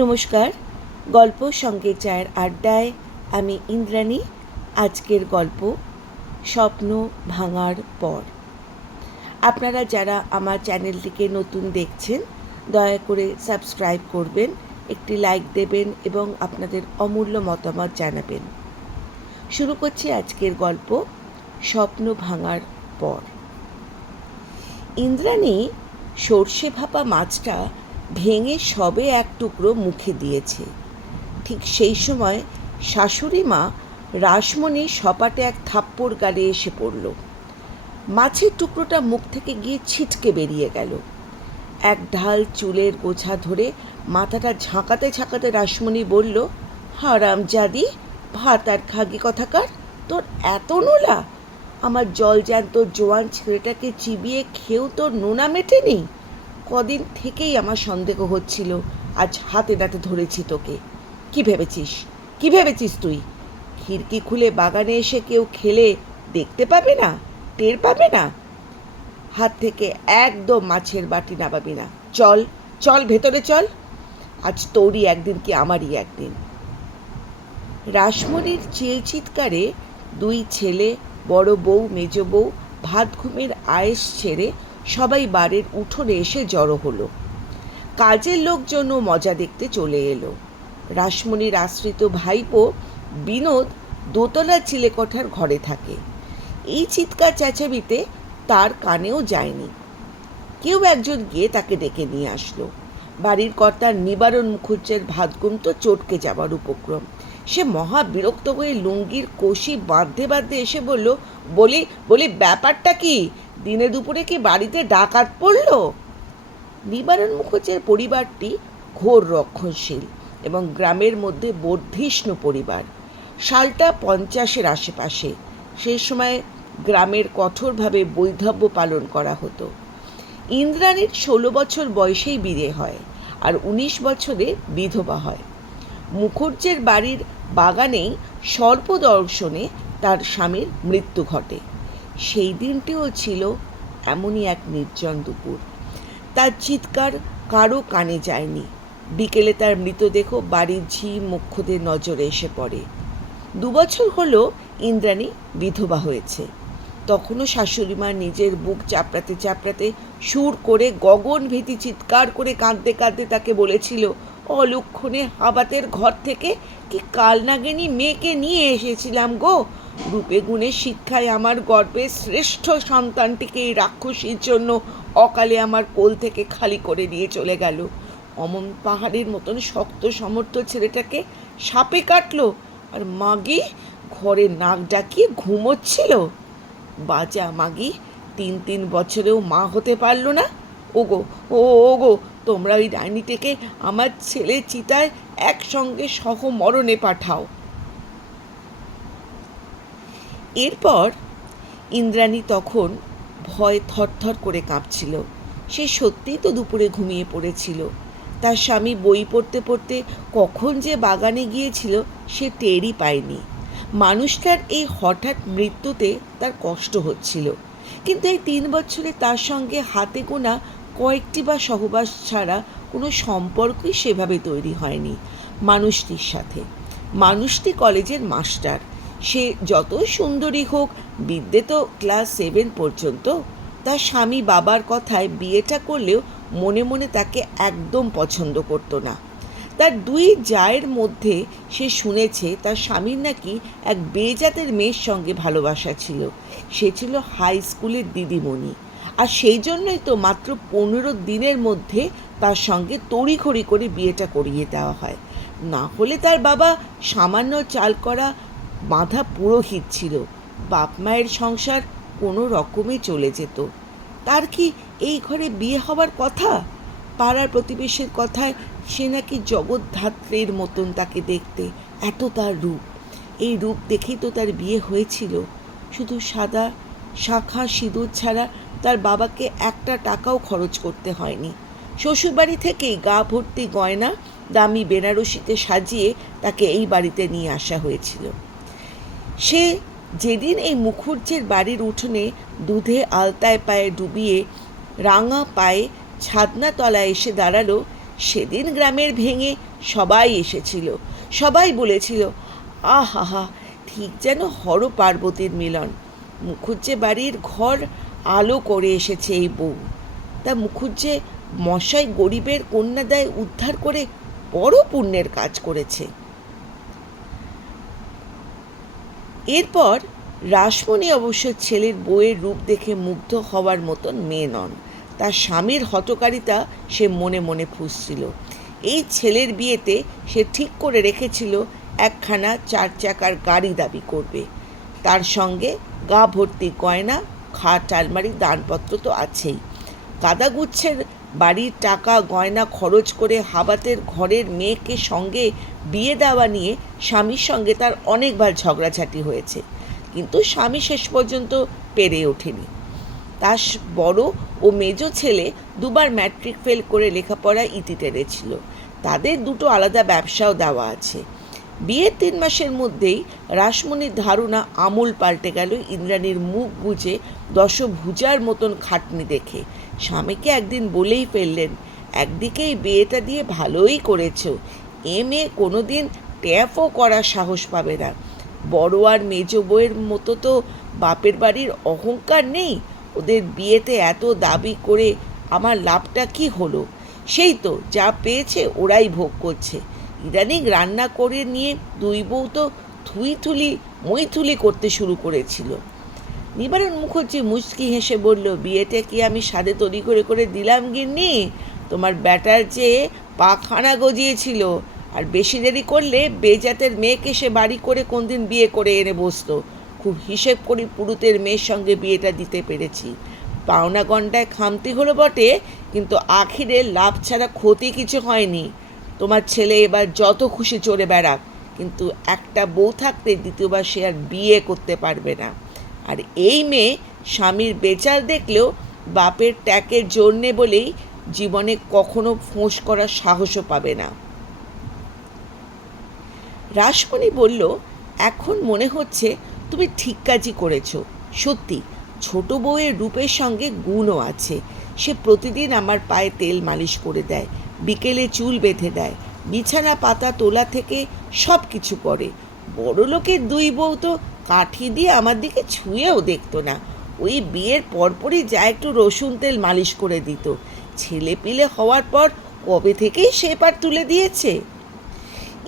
নমস্কার। গল্প সঙ্গে চায়ের আড্ডায় আমি ইন্দ্রাণী। আজকের গল্প স্বপ্ন ভাঙার পর। আপনারা যারা আমার চ্যানেলটিকে নতুন দেখছেন দয়া করে সাবস্ক্রাইব করবেন, একটি লাইক দেবেন এবং আপনাদের অমূল্য মতামত জানাবেন। শুরু করছি আজকের গল্প স্বপ্ন ভাঙার পর। ইন্দ্রাণী সর্ষে ভাপা মাছটা ভেঙে সবে এক টুকরো মুখে দিয়েছে। ঠিক সেই সময় শাশুড়ি মা রাসমণি সপাটে এক থাপ্পড় গালে এসে পড়ল। মাছের টুকরোটা মুখ থেকে গিয়ে ছিটকে বেরিয়ে গেল। এক ঢাল চুলের গোছা ধরে মাথাটা ঝাঁকাতে ঝাঁকাতে রাসমণি বলল, হারামজাদি, ভাত আর খাগি কথাকার, তোর এত নোলা! আমার জলজ্যান্ত জোয়ান ছেলেটাকে চিবিয়ে খেয়েও তোর নোনা মেটেনি। কদিন থেকেই আমার সন্দেহ হচ্ছিল, আজ হাতে নাতে ধরেছি তোকে। কি ভেবেছিস তুই? খিড়কি খুলে বাগানে এসে কেউ খেলে দেখতে পাবে না, টের পাবে না? হাত থেকে একদম মাছের বাটি নামাবি না। চল চল, ভেতরে চল। আজ তোরই একদিন কি আমারই একদিন। রাসমণির চিৎকারে দুই ছেলে, বড় বউ, মেজ বউ ভাত ঘুমের আয়েস ছেড়ে সবাই বাড়ির উঠোনে এসে জড়ো হলো। কাজের লোকজনও মজা দেখতে চলে এলো। রাসমণির আশ্রিত ভাইপো বিনোদ দোতলা চিলেকোঠার ঘরে থাকে। এই চিৎকার চেঁচামেচিতে তার কানেও যায়নি। কেউ একজন গিয়ে তাকে ডেকে নিয়ে আসলো। বাড়ির কর্তার নিবারণ মুখুজ্জের ভাতগুম তো চটকে যাবার উপক্রম। সে মহা বিরক্ত হয়ে লুঙ্গির কষি বাঁধতে বাঁধতে এসে বলল, বলি ব্যাপারটা কি? দিনে দুপুরে কি বাড়িতে ডাকাত পড়ল? নিবারণ মুখুজ্জের পরিবারটি ঘোর রক্ষণশীল এবং গ্রামের মধ্যে বর্ধিষ্ণু পরিবার। সালটা 50-এর আশেপাশে। সেই সময় গ্রামের কঠোরভাবে বৈধব্য পালন করা হতো। ইন্দ্রাণীর 16 বছর বয়সেই বিয়ে হয় আর 19 বছরে বিধবা হয়। মুখুজ্জের বাড়ির বাগানেই সর্পদর্শনে তার স্বামীর মৃত্যু ঘটে। সেই দিনটিও ছিল এমনই এক নির্জন দুপুর। তার চিৎকার কারো কানে যায়নি। বিকেলে তার মৃতদেহ বাড়ির ঝি মুখ্যদের নজরে এসে পড়ে। 2 বছর হলো ইন্দ্রাণী বিধবা হয়েছে। তখনও শাশুড়িমা নিজের বুক চাপড়াতে চাপড়াতে সুর করে গগন ভীতি চিৎকার করে কাঁদতে কাঁদতে তাকে বলেছিল, অলক্ষণে হাবাতের ঘর থেকে কি কালনাগিনী মেয়েকে নিয়ে এসেছিলাম গো। রূপে গুণে শিক্ষায় আমার গর্বের শ্রেষ্ঠ সন্তানটিকে এই রাক্ষসীর জন্য অকালে আমার কোল থেকে খালি করে নিয়ে চলে গেল। অমন পাহাড়ের মতন শক্ত সমর্থ ছেলেটাকে সাপে কাটলো, আর মাগি ঘরে নাক ডাকিয়ে ঘুমোচ্ছিল। বাজা মাগি 3 বছরেও মা হতে পারলো না। ওগো, তোমরা ওই ডাইনিটাকে আমার ছেলে চিতায় একসঙ্গে সহ মরণে পাঠাও। এরপর ইন্দ্রাণী তখন ভয় থরথর করে কাঁপছিল। সে সত্যিই তো দুপুরে ঘুমিয়ে পড়েছিল। তার স্বামী বই পড়তে পড়তে কখন যে বাগানে গিয়েছিল সে টেরই পায়নি। মানুষটার এই হঠাৎ মৃত্যুতে তার কষ্ট হচ্ছিল, কিন্তু এই 3 বছরে তার সঙ্গে হাতে গোনা কয়েকটি বা সহবাস ছাড়া কোনো সম্পর্কই সেভাবে তৈরি হয়নি মানুষটির সাথে। মানুষটি কলেজের মাস্টার। সে যত সুন্দরী হোক, বিদ্যে তো ক্লাস 7 পর্যন্ত। তার স্বামী বাবার কথায় বিয়েটা করলেও মনে মনে তাকে একদম পছন্দ করতো না। তার 2 জায়ের মধ্যে সে শুনেছে তার স্বামীর নাকি এক বেজাতের মেয়ের সঙ্গে ভালোবাসা ছিল। সে ছিল হাই স্কুলের দিদিমণি, আর সেই জন্যই তো মাত্র 15 দিনের মধ্যে তার সঙ্গে তড়িঘড়ি করে বিয়েটা করিয়ে দেওয়া হয়। না হলে তার বাবা সামান্য চাল করা বাঁধা পুরোহিত ছিল। বাপ মায়ের সংসার কোনো রকমে চলে যেত। তার কি এই ঘরে বিয়ে হবার কথা? পাড়ার প্রতিবেশীর কথায় সে নাকি জগদ্ধাত্রীর মতন তাকে দেখতে, এত তার রূপ। এই রূপ দেখেই তো তার বিয়ে হয়েছিল। শুধু সাদা শাঁখা সিঁদুর ছাড়া তার বাবাকে একটা টাকাও খরচ করতে হয়নি। শ্বশুরবাড়ি থেকেই গা ভর্তি গয়না দামি বেনারসিতে সাজিয়ে তাকে এই বাড়িতে নিয়ে আসা হয়েছিল। সে যেদিন এই মুখুজ্জের বাড়ির উঠোনে দুধে আলতায় পায়ে ডুবিয়ে রাঙা পায়ে ছাদনা তলায় এসে দাঁড়ালো, সেদিন গ্রামের ভেঙে সবাই এসেছিল। সবাই বলেছিল, আহা, ঠিক যেন হর পার্বতীর মিলন। মুখুজ্জে বাড়ির ঘর আলো করে এসেছে এই বউ। তা মুখুজ্জে মশাই গরিবের কন্যাদায় উদ্ধার করে বড় পুণ্যের কাজ করেছে। এরপর রাসমণি অবশ্য ছেলের বউয়ের রূপ দেখে মুগ্ধ হওয়ার মতন মেয়ে নন। তার স্বামীর হঠকারিতা সে মনে মনে ফুঁসছিল। এই ছেলের বিয়েতে সে ঠিক করে রেখেছিল একখানা 4 চাকার গাড়ি দাবি করবে। তার সঙ্গে গা ভর্তি গয়না, খাট, আলমারি, দানপত্র তো আছেই। কাদাগুচ্ছের বাড়ির টাকা গয়না খরচ করে হাবাতের ঘরের মেয়েকে সঙ্গে বিয়ে দেওয়া নিয়ে স্বামীর সঙ্গে তার অনেকবার ঝগড়াঝাটি হয়েছে, কিন্তু স্বামী শেষ পর্যন্ত পেরে ওঠেনি। তার বড় ও মেজ ছেলে 2বার ম্যাট্রিক ফেল করে লেখাপড়া ইতি টেনেছিল। তাদের দুটো আলাদা ব্যবসাও দেওয়া আছে। বিয়ের 3 মাসের মধ্যেই রাসমণির ধারণা আমূল পাল্টে গেল ইন্দ্রাণীর মুখ বুঝে দশভুজার মতন খাটনি দেখে। স্বামীকে একদিন বলেই ফেললেন, একদিকেই বিয়েটা দিয়ে ভালোই করেছ, এ মেয়ে কোনোদিন ট্যাপও করার সাহস পাবে না। বড় আর মেজ বউয়ের মতো তো বাপের বাড়ির অহংকার নেই, ওদের বিয়েতে এত দাবি করে আমার লাভটা কি হলো? সেই তো যা পেয়েছে ওরাই ভোগ করছে। ইদানিং রান্না করে নিয়ে 2 বউ তো থুইথুলি মইথুলি করতে শুরু করেছিল। নিবারণ মুখার্জি মুচকি হেসে বলল, বিয়েটা কি আমি সাদে তৈরি করে করে দিলাম গিন্নি? তোমার ব্যাটার যে পাখানা গজিয়েছিল, আর বেশি দেরি করলে বেজাতের মেয়েকে সে বাড়ি করে কোনদিন বিয়ে করে এনে বসতো। খুব হিসেব করি পুরুতের মেয়ের সঙ্গে বিয়েটা দিতে পেরেছি। পাওনা গন্ডায় খামতি হলো বটে, কিন্তু আখিরে লাভ ছাড়া ক্ষতি কিছু হয়নি। তোমার ছেলে এবার যত খুশি চড়ে বেড়াক, কিন্তু একটা বউ থাকতে দ্বিতীয়বার সে আর বিয়ে করতে পারবে না। আর এই মেয়ে স্বামীর বেচাল দেখলেও বাপের ট্যাকের জোর নেই বলেই জীবনে কখনো ফোঁস করার সাহসও পাবে না। রাসমণি বলল, এখন মনে হচ্ছে তুমি ঠিক কাজই করেছ। সত্যি ছোট বউয়ের রূপের সঙ্গে গুণও আছে। সে প্রতিদিন আমার পায়ে তেল মালিশ করে দেয়, বিকেলে চুল বেঁধে দেয়, বিছানা পাতা তোলা থেকে সব কিছু করে। বড় লোকের 2 বউ তো কাঠি দিয়ে আমার দিকে ছুঁয়েও দেখতো না। ওই বিয়ের পরপরই যা একটু রসুন তেল মালিশ করে দিত। ছেলে পিলে হওয়ার পর কবে থেকেই সে পার তুলে দিয়েছে।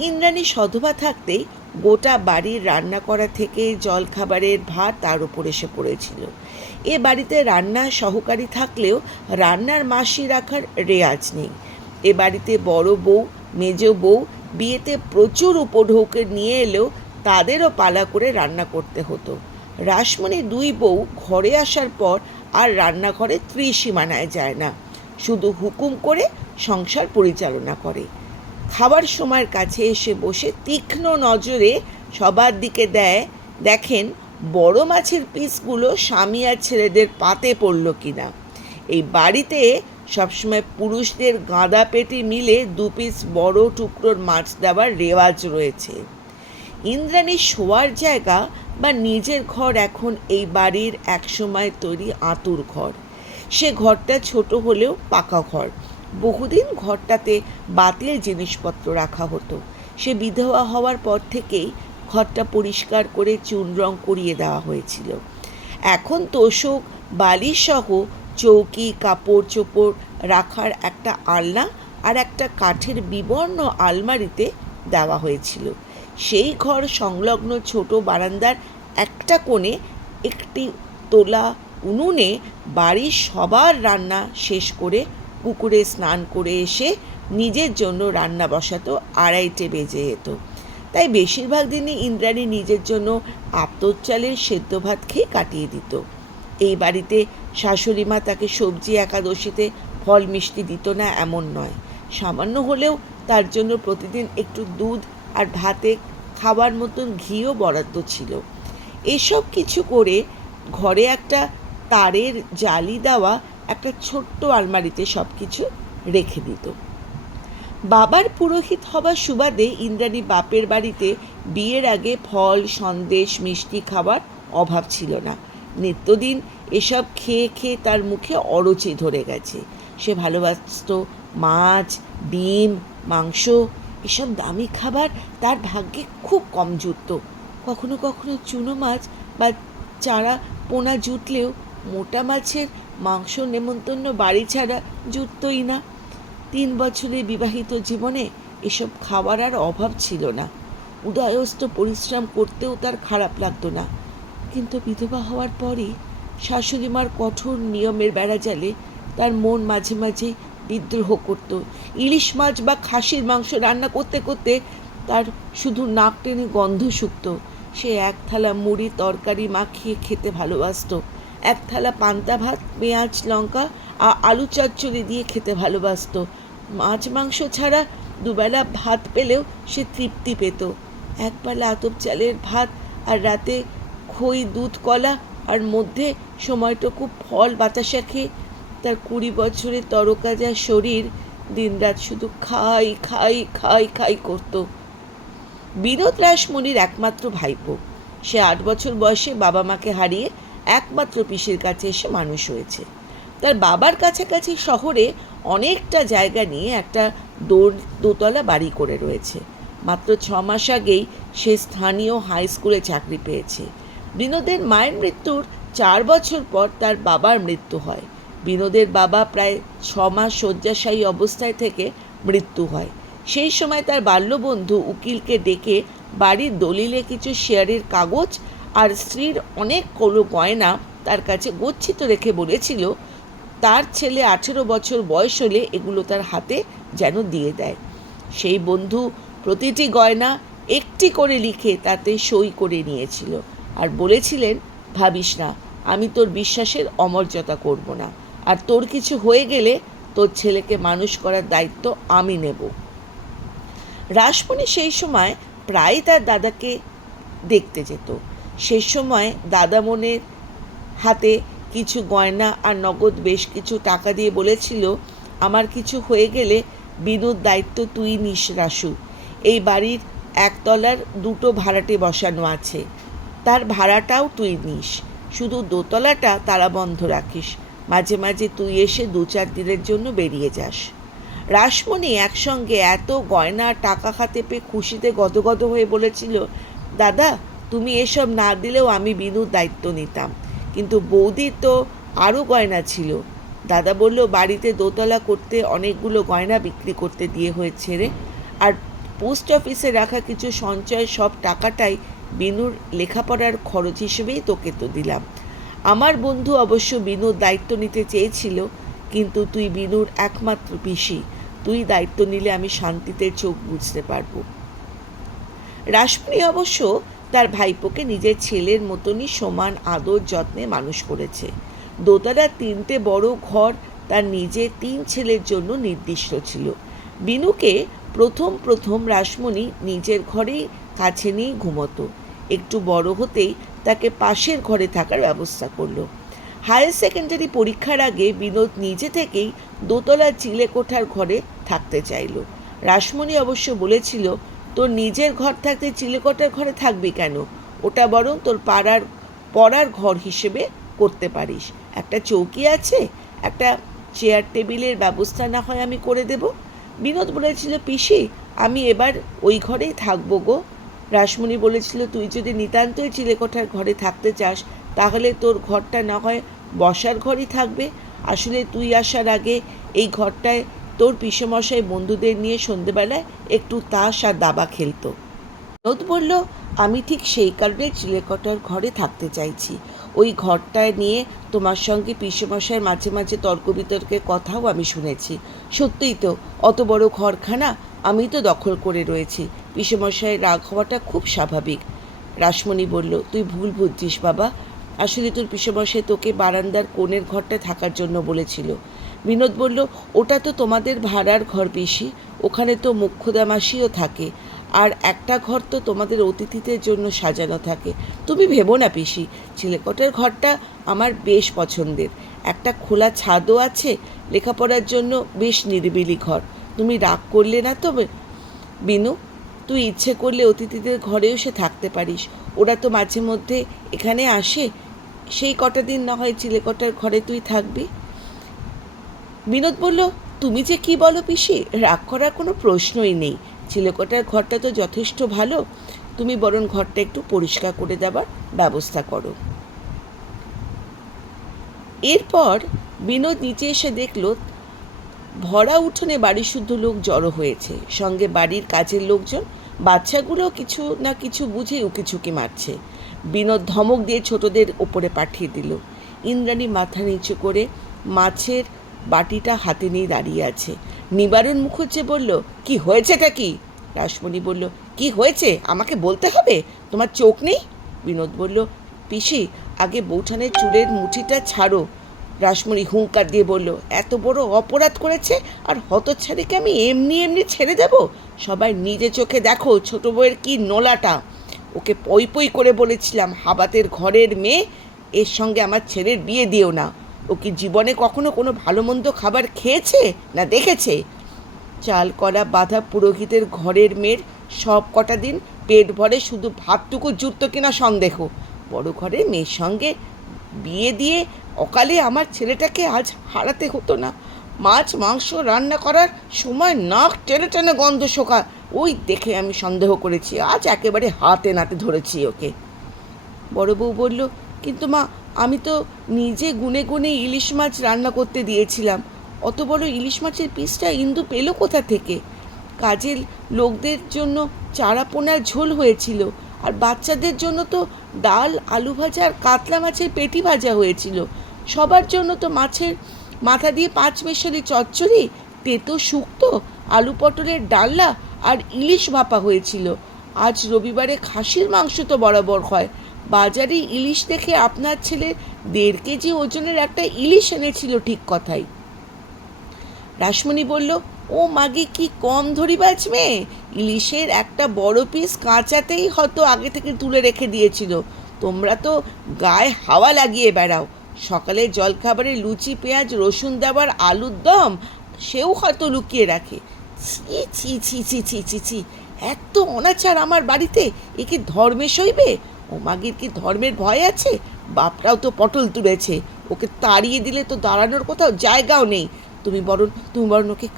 ইন্দ্রাণী সধবা থাকতেই গোটা বাড়ির রান্না করা থেকে জলখাবারের ভার তার উপর এসে পড়েছিল। এ বাড়িতে রান্নার সহকারী থাকলেও রান্নার মাসি রাখার রেয়াজ নেই। এ বাড়িতে বড় বউ, মেজ বউ বিয়েতে প্রচুর উপঢৌকে নিয়ে এলেও তাদেরও পালা করে রান্না করতে হতো। রাসমণি 2 বউ ঘরে আসার পর আর রান্নাঘরে ত্রিসীমানায় যায় না, শুধু হুকুম করে সংসার পরিচালনা করে। খাবার সময়ের কাছে এসে বসে তীক্ষ্ণ নজরে সবার দিকে দেখেন বড় মাছের পিসগুলো স্বামী আর ছেলেদের পাতে পড়ল কিনা। এই বাড়িতে সবসময় পুরুষদের গাঁদা পেটি মিলে 2 পিস বড় টুকরোর মাছ দেওয়ার রেওয়াজ রয়েছে। ইন্দ্রাণীর শোয়ার জায়গা বা নিজের ঘর এখন এই বাড়ির একসময় তৈরি আঁতুর ঘর। সে ঘরটা ছোট হলেও পাকা ঘর। বহুদিন ঘরটাতে বাতিল জিনিসপত্র রাখা হতো। সে বিধবা হওয়ার পর থেকেই ঘরটা পরিষ্কার করে চুন রং করিয়ে দেওয়া হয়েছিল। এখন তোষক বালিশ সহ চৌকি, কাপড় চোপড় রাখার একটা আলনা আর একটা কাঠের বিবর্ণ আলমারিতে দেওয়া হয়েছিল। সেই ঘর সংলগ্ন ছোট বারান্দার একটা কোণে একটি তোলা উনুনে বাড়ির সবার রান্না শেষ করে পুকুরে স্নান করে এসে নিজের জন্য রান্না বসাতো 2:30 বেজে যেত। তাই বেশিরভাগ দিনই ইন্দ্রাণী নিজের জন্য আতপ চালের সেদ্ধ ভাত খেয়ে কাটিয়ে দিত। এই বাড়িতে শাশুড়ি মা তাকে সবজি একাদশীতে ফল মিষ্টি দিত না এমন নয়, সামান্য হলেও তার জন্য প্রতিদিন একটু দুধ আর ভাতে খাবার মতন ঘিও বরাদ্দ ছিল। এসব কিছু করে ঘরে একটা তারের জালি দেওয়া একটা ছোট্ট আলমারিতে সব কিছু রেখে দিত। বাবার পুরোহিত হবার সুবাদে ইন্দ্রাণী বাপের বাড়িতে বিয়ের আগে ফল, সন্দেশ, মিষ্টি খাবার অভাব ছিল না। নিত্যদিন এসব খেয়ে খেয়ে তার মুখে অরুচি ধরে গেছে। সে ভালোবাসত মাছ, ডিম, মাংস এসব দামি খাবার তার ভাগ্যে খুব কম জুটত। কখনো কখনো চুনো মাছ বা চারা পোনা জুটলেও মোটা মাছের মাংস নেমন্তন্ন বাড়ি ছাড়া জুটতই না। 3 বছরের বিবাহিত জীবনে এসব খাবার আর অভাব ছিল না। উদয়স্ত পরিশ্রম করতেও তার খারাপ লাগতো না। কিন্তু বিধবা হওয়ার পরই শাশুড়ি মার কঠোর নিয়মের বেড়াজালে তার মন মাঝে মাঝে বিদ্রোহ করত। ইলিশ মাছ বা খাসির মাংস রান্না করতে করতে তার শুধু নাক টেনে গন্ধ শুকত। সে এক থালা মুড়ি তরকারি মাখিয়ে খেতে ভালোবাসত, এক থালা পান্তা ভাত পেঁয়াজ লঙ্কা আর আলু চচ্চড়ি দিয়ে খেতে ভালোবাসত। মাছ মাংস ছাড়া দুবেলা ভাত পেলেও সে তৃপ্তি পেত। একবেলা আতপ চালের ভাত আর রাতে খই দুধ কলা আর মধ্যে সময়টুকু ফল বাতাসা খেয়ে তার 20 বছরের তরকাজা শরীর দিনরাত শুধু খাই খাই খাই খাই করত। বিনোদ রাসমণির একমাত্র ভাইপো। সে 8 বছর বয়সে বাবা মাকে হারিয়ে একমাত্র পিসির কাছে এসে মানুষ হয়েছে। তার বাবার কাছাকাছি শহরে অনেকটা জায়গা নিয়ে একটা দোতলা বাড়ি করে রয়েছে। মাত্র 6 মাস আগেই সে স্থানীয় হাই স্কুলে চাকরি পেয়েছে। বিনোদের মায়ের মৃত্যুর 4 বছর পর তার বাবার মৃত্যু হয়। বিনোদের বাবা প্রায় 6 মাস শয্যাশায়ী অবস্থায় থেকে মৃত্যু হয়। সেই সময় তার বাল্যবন্ধু উকিলকে ডেকে বাড়ির দলিলে কিছু শেয়ারের কাগজ আর স্ত্রীর অনেক গয়না তার কাছে গচ্ছিত রেখে বলেছিল তার ছেলে 18 বছর বয়স হলে এগুলো তার হাতে যেন দিয়ে দেয়। সেই বন্ধু প্রতিটি গয়না একটি করে লিখে তাতে সই করে নিয়েছিল আর বলেছিলেন, ভাবিস না, আমি তোর বিশ্বাসের অমর্যাদা করব না, আর তোর কিছু হয়ে গেলে তোর ছেলেকে মানুষ করার দায়িত্ব আমি নেব। রাসমণি সেই সময় প্রায় তার দাদাকে দেখতে যেত। সে সময় দাদামনের হাতে কিছু গয়না আর নগদ বেশ কিছু টাকা দিয়ে বলেছিল, আমার কিছু হয়ে গেলে বিনুর দায়িত্ব তুই নিস রাসু। এই বাড়ির 1 তলার 2টো ভাড়াটে বসানো আছে, তার ভাড়াটাও তুই নিস। শুধু দোতলাটা তালা বন্ধ রাখিস। মাঝে মাঝে তুই এসে 2-4 দিনের জন্য বেরিয়ে যাস। রাসমণি একসঙ্গে এত গয়না টাকা হাতে পেয়ে খুশিতে গদগদ হয়ে বলেছিল, দাদা তুমি এসব না দিলেও আমি বিনুর দায়িত্ব নিতাম। কিন্তু বৌদির তো আরও গয়না ছিল। দাদা বলল, বাড়িতে দোতলা করতে অনেকগুলো গয়না বিক্রি করতে দিয়ে হয়েছে রে, আর পোস্ট অফিসে রাখা কিছু সঞ্চয় সব টাকাটাই বিনুর লেখাপড়ার খরচ হিসেবেই তোকে তো দিলাম। আমার বন্ধু অবশ্য বিনুর দায়িত্ব নিতে চেয়েছিল, কিন্তু তুই বিনুর একমাত্র পিসি, তুই দায়িত্ব নিলে আমি শান্তিতে চোখ বুঝতে পারবো। রাসমণি অবশ্য তার ভাইপোকে নিজের ছেলের মতনই সমান আদর যত্নে মানুষ করেছে। দোতলার 3টে বড় ঘর তার নিজের 3 ছেলের জন্য নির্দিষ্ট ছিল। বিনুকে প্রথম প্রথম রাসমণি নিজের ঘরেই কাছে নিয়ে ঘুমতো। একটু বড় হতেই তাকে পাশের ঘরে থাকার ব্যবস্থা করলো। হায়ার সেকেন্ডারি পরীক্ষার আগে বিনোদ নিজে থেকেই দোতলার চিলেকোঠার ঘরে থাকতে চাইল। রাসমণি অবশ্য বলেছিল, তোর নিজের ঘর থাকতে চিলেকোঠার ঘরে থাকবি কেন? ওটা বরং তোর পড়ার ঘর হিসেবে করতে পারিস। একটা চৌকি আছে, একটা চেয়ার টেবিলের ব্যবস্থা না হয় আমি করে দেব। বিনোদ বলেছিল, পিসি আমি এবার ওই ঘরেই থাকবো গো। রাসমণি বলেছিল, তুই যদি নিতান্তই চিলেকোঠার ঘরে থাকতে চাস তাহলে তোর ঘরটা না হয় বসার ঘরই থাকবে। আসলে তুই আসার আগে এই ঘরটায় তোর পিসেমশাই বন্ধুদের নিয়ে সন্ধেবেলায় একটু তাস আর দাবা খেলতো। বিনোদ বলল, আমি ঠিক সেই কারণে চিলেকোঠার ঘরে থাকতে চাইছি। ওই ঘরটায় নিয়ে তোমার সঙ্গে পিসেমশাইয়ের মাঝে মাঝে তর্ক বিতর্কের কথাও আমি শুনেছি। সত্যিই তো, অত বড় ঘরখানা আমি তো দখল করে রয়েছি। পিসেমশাইয়ের রাগ হওয়াটা খুব স্বাভাবিক। রাসমণি বলল, তুই ভুল বুঝছিস বাবা, আসলে তোর পিসেমশাই তোকে বারান্দার কোণের ঘরটা থাকার জন্য বলেছিল। বিনোদ বলল, ওটা তো তোমাদের ভাড়ার ঘর পিসি, ওখানে তো মুখ্যদামাসিও থাকে, আর একটা ঘর তো তোমাদের অতিথিদের জন্য সাজানো থাকে। তুমি ভেবো না পিসি, চিলেকোঠার ঘরটা আমার বেশ পছন্দের। একটা খোলা ছাদও আছে, লেখাপড়ার জন্য বেশ নিরিবিলি ঘর। তুমি রাগ করলে না তো বিনু? তুই ইচ্ছে করলে অতিথিদের ঘরেও সে থাকতে পারিস, ওরা তো মাঝে মধ্যে এখানে আসে। সেই কটা দিন না হয় চিলেকোঠার ঘরে তুই থাকবি। বিনোদ বলল, তুমি যে কি বলো পিসি, রাগ করার কোনো প্রশ্নই নেই। ছেলেকটার ঘরটা তো যথেষ্ট ভালো, তুমি বরং ঘরটা একটু পরিষ্কার করে দেবার ব্যবস্থা করো। এরপর বিনোদ নিচে এসে দেখল ভরা উঠোনে বাড়ির শুদ্ধ লোক জড়ো হয়েছে, সঙ্গে বাড়ির কাজের লোকজন। বাচ্চাগুলো কিছু না কিছু বুঝে উকিঝুঁকি মারছে। বিনোদ ধমক দিয়ে ছোটদের ওপরে পাঠিয়ে দিল। ইন্দ্রাণী মাথা নিচু করে মাছের বাটিটা হাতে নিয়ে দাঁড়িয়ে আছে। নিবারণ মুখুজ্জে বলল, কি হয়েছেটা কি? রাসমণি বলল, কি হয়েছে আমাকে বলতে হবে? তোমার চোখ নেই? বিনোদ বলল, পিসি, আগে বৌঠানের চুলের মুঠিটা ছাড়ো। রাসমণি হুঙ্কার দিয়ে বলল, এত বড় অপরাধ করেছে আর হতচ্ছাড়িকে আমি এমনি এমনি ছেড়ে দেব? সবাই নিজে চোখে দেখো ছোট বউয়ের কি নোলাটা। ওকে পই পই করে বলেছিলাম হাবাতের ঘরের মেয়ে, এর সঙ্গে আমার ছেলের বিয়ে দিও না। ও কি জীবনে কখনো কোনো ভালো মন্দ খাবার খেয়েছে না দেখেছে? চাল করা বাঁধা পুরোহিতের ঘরের মেয়ের সব কটা দিন পেট ভরে শুধু ভাতটুকু জুটত কিনা সন্দেহ। বড় ঘরের মেয়ের সঙ্গে বিয়ে দিয়ে অকালে আমার ছেলেটাকে আজ হারাতে হতো না। মাছ মাংস রান্না করার সময় নাক টেনে টেনে গন্ধ শোকা, ওই দেখে আমি সন্দেহ করেছি, আজ একেবারে হাতে নাতে ধরেছি ওকে। বড় বউ বলল, কিন্তু মা, আমি তো নিজে গুনে গুনে ইলিশ মাছ রান্না করতে দিয়েছিলাম। অত বড় ইলিশ মাছের পিসটা ইন্দু পেল কোথা থেকে? কাজের লোকদের জন্য চারা পোনার ঝোল হয়েছিল, আর বাচ্চাদের জন্য তো ডাল, আলু ভাজা আর কাতলা মাছের পেটি ভাজা হয়েছিল। সবার জন্য তো মাছের মাথা দিয়ে 5 মেশালি চচ্চড়ি, তেতো শুক্তো, আলু পটলের ডালনা আর ইলিশ ভাপা হয়েছিল। আজ রবিবারে খাসির মাংস তো বরাবর হয়। বাজারে ইলিশ দেখে আপনার ছেলে 1.5 কেজি ওজনের একটা ইলিশ এনেছিল, ঠিক কথাই। রাসমণি বলল, ও মাগি, কি কম ধরিবাজ মেয়ে! ইলিশের একটা বড় পিস কাঁচাতেই হয়তো আগে থেকে তুলে রেখে দিয়েছিল। তোমরা তো গায়ে হাওয়া লাগিয়ে বেড়াও। সকালে জলখাবারে লুচি, পেঁয়াজ, রসুন দেওয়ার আলুর দম, সেও হয়তো লুকিয়ে রাখে। ছি ছি ছি ছি ছি ছি ছি, এত অনাচার আমার বাড়িতে, এ কি ধর্মে সইবে? ও মাগির কি ধর্মের ভয় আছে? বাপরাও তো পটল তুলেছে, ওকে তাড়িয়ে দিলে তো দাঁড়ানোর কোথাও জায়গাও নেই। তুমি বরং ওকে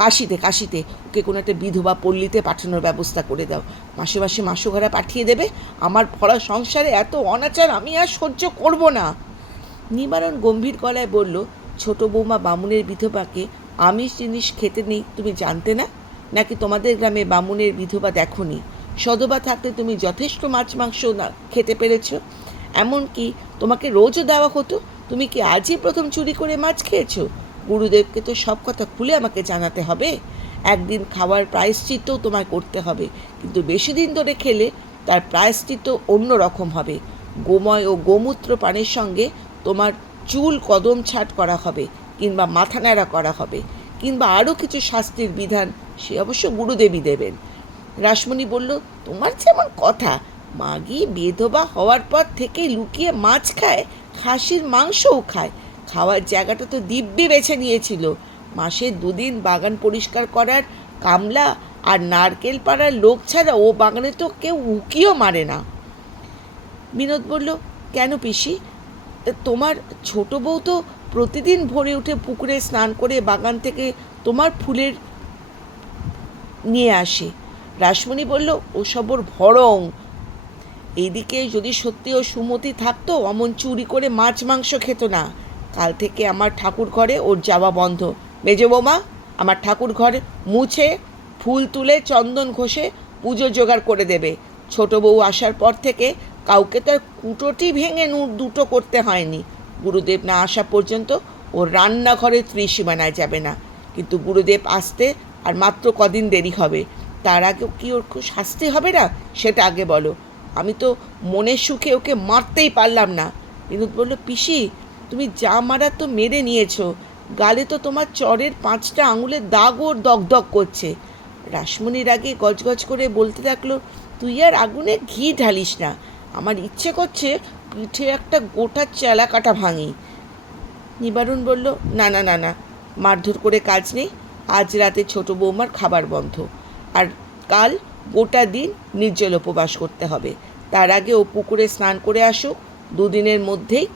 কাশিতে ওকে কোনো একটা বিধবা পল্লীতে পাঠানোর ব্যবস্থা করে দাও। মাসে মাসে মাসোঘরা পাঠিয়ে দেবে। আমার ভরা সংসারে এত অনাচার আমি আর সহ্য করব না। নিবারণ গম্ভীর গলায় বলল, ছোট বৌমা বামুনের বিধবাকে আমিষ জিনিস খেতে নেই তুমি জানতে না? নাকি তোমাদের গ্রামে বামুনের বিধবা দেখোনি? সধবা থাকতে তুমি যথেষ্ট মাছ মাংস না খেতে পেরেছ। এমনকি তোমাকে রোজও দেওয়া হতো। তুমি কি আজই প্রথম চুরি করে মাছ খেয়েছো? গুরুদেবকে তো সব কথা খুলে আমাকে জানাতে হবে। একদিন খাওয়ার প্রায়শ্চিত্তও তোমায় করতে হবে, কিন্তু বেশি দিন ধরে খেলে তার প্রায়শ্চিত্ত অন্য রকম হবে। গোময় ও গোমূত্র পানের সঙ্গে তোমার চুল কদম ছাট করা হবে, কিংবা মাথা ন্যাড়া করা হবে, কিংবা আরও কিছু শাস্তির বিধান, সে অবশ্য গুরুদেবই দেবেন। রাসমণি বলল, তোমার যেমন কথা! মাগি বিধবা হওয়ার পর থেকে লুকিয়ে মাছ খায়, খাসির মাংসও খায়। খাওয়ার জায়গাটা তো দিব্যি বেছে নিয়েছিল। মাসে 2 দিন বাগান পরিষ্কার করার কামলা আর নারকেল পাড়ার লোক ছাড়া ও বাগানে তো কেউ উকিও মারে না। বিনোদ বলল, কেন পিসি? তোমার ছোট বউ তো প্রতিদিন ভোরে উঠে পুকুরে স্নান করে বাগান থেকে তোমার ফুলের নিয়ে আসে। রাসমণি বলল, ওসব ওর ভরং। এইদিকে যদি সত্যি ও সুমতি থাকতো, অমন চুরি করে মাছ মাংস খেত না। কাল থেকে আমার ঠাকুর ঘরে ওর যাওয়া বন্ধ। মেজো বৌমা, আমার ঠাকুর ঘরে মুছে ফুল তুলে চন্দন ঘষে পুজো জোগাড় করে দেবে। ছোট বউ আসার পর থেকে কাউকে তার কুটোটি ভেঙে দুটো করতে হয়নি। গুরুদেব না আসা পর্যন্ত ওর রান্নাঘরে ত্রিসীমানায় যাবে না। কিন্তু গুরুদেব আসতে আর মাত্র কদিন দেরি হবে। তার আগে কি ওর শাস্তি হবে না সেটা আগে বলো। আমি তো মনের সুখে ওকে মারতেই পারলাম না। বিনোদ বলল, পিসি, তুমি যা মারার তো মেরে নিয়েছো। গালে তো তোমার চরের 5টা আঙুলের দাগ ওর দগদগ করছে। রাসমণির আগে গজগজ করে বলতে থাকলো, তুই আর আগুনে ঘি ঢালিস না। আমার ইচ্ছে করছে পিঠে একটা গোটা চেলা কাটা ভাঙি। নিবারণ বলল, না না না না, মারধর করে কাজ নেই। আজ রাতে ছোট বৌমার খাবার বন্ধ, আর কাল গোটা দিন নির্জল উপবাস করতে হবে। তার আগে ও পুকুরে স্নান করে আসুক। 2 দিনের মধ্যেই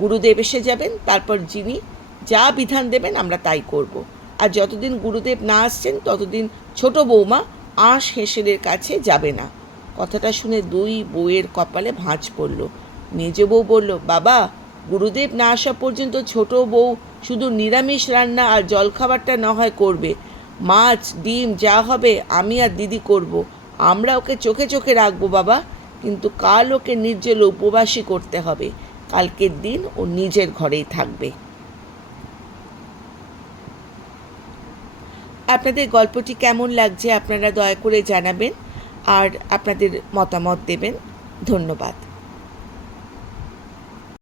গুরুদেব এসে যাবেন। তারপর যিনি যা বিধান দেবেন আমরা তাই করব। আর যতদিন গুরুদেব না আসছেন ততদিন ছোট বৌমা আঁশ হেসেলের কাছে যাবে না। কথাটা শুনে দুই বউয়ের কপালে ভাঁজ পড়ল। মেজ বউ বলল, বাবা, গুরুদেব না আসা পর্যন্ত ছোট বউ শুধু নিরামিষ রান্না আর জলখাবারটা না হয় করবে, মাছ ডিম যা হবে আমি আর দিদি করব। আমরা ওকে চোখে চোখে রাখবো বাবা, কিন্তু কাল ওকে নির্জল উপবাসী করতে হবে। কালকের দিন ও নিজের ঘরেই থাকবে। আপনাদের গল্পটি কেমন লাগছে আপনারা দয়া করে জানাবেন আর আপনাদের মতামত দেবেন। ধন্যবাদ।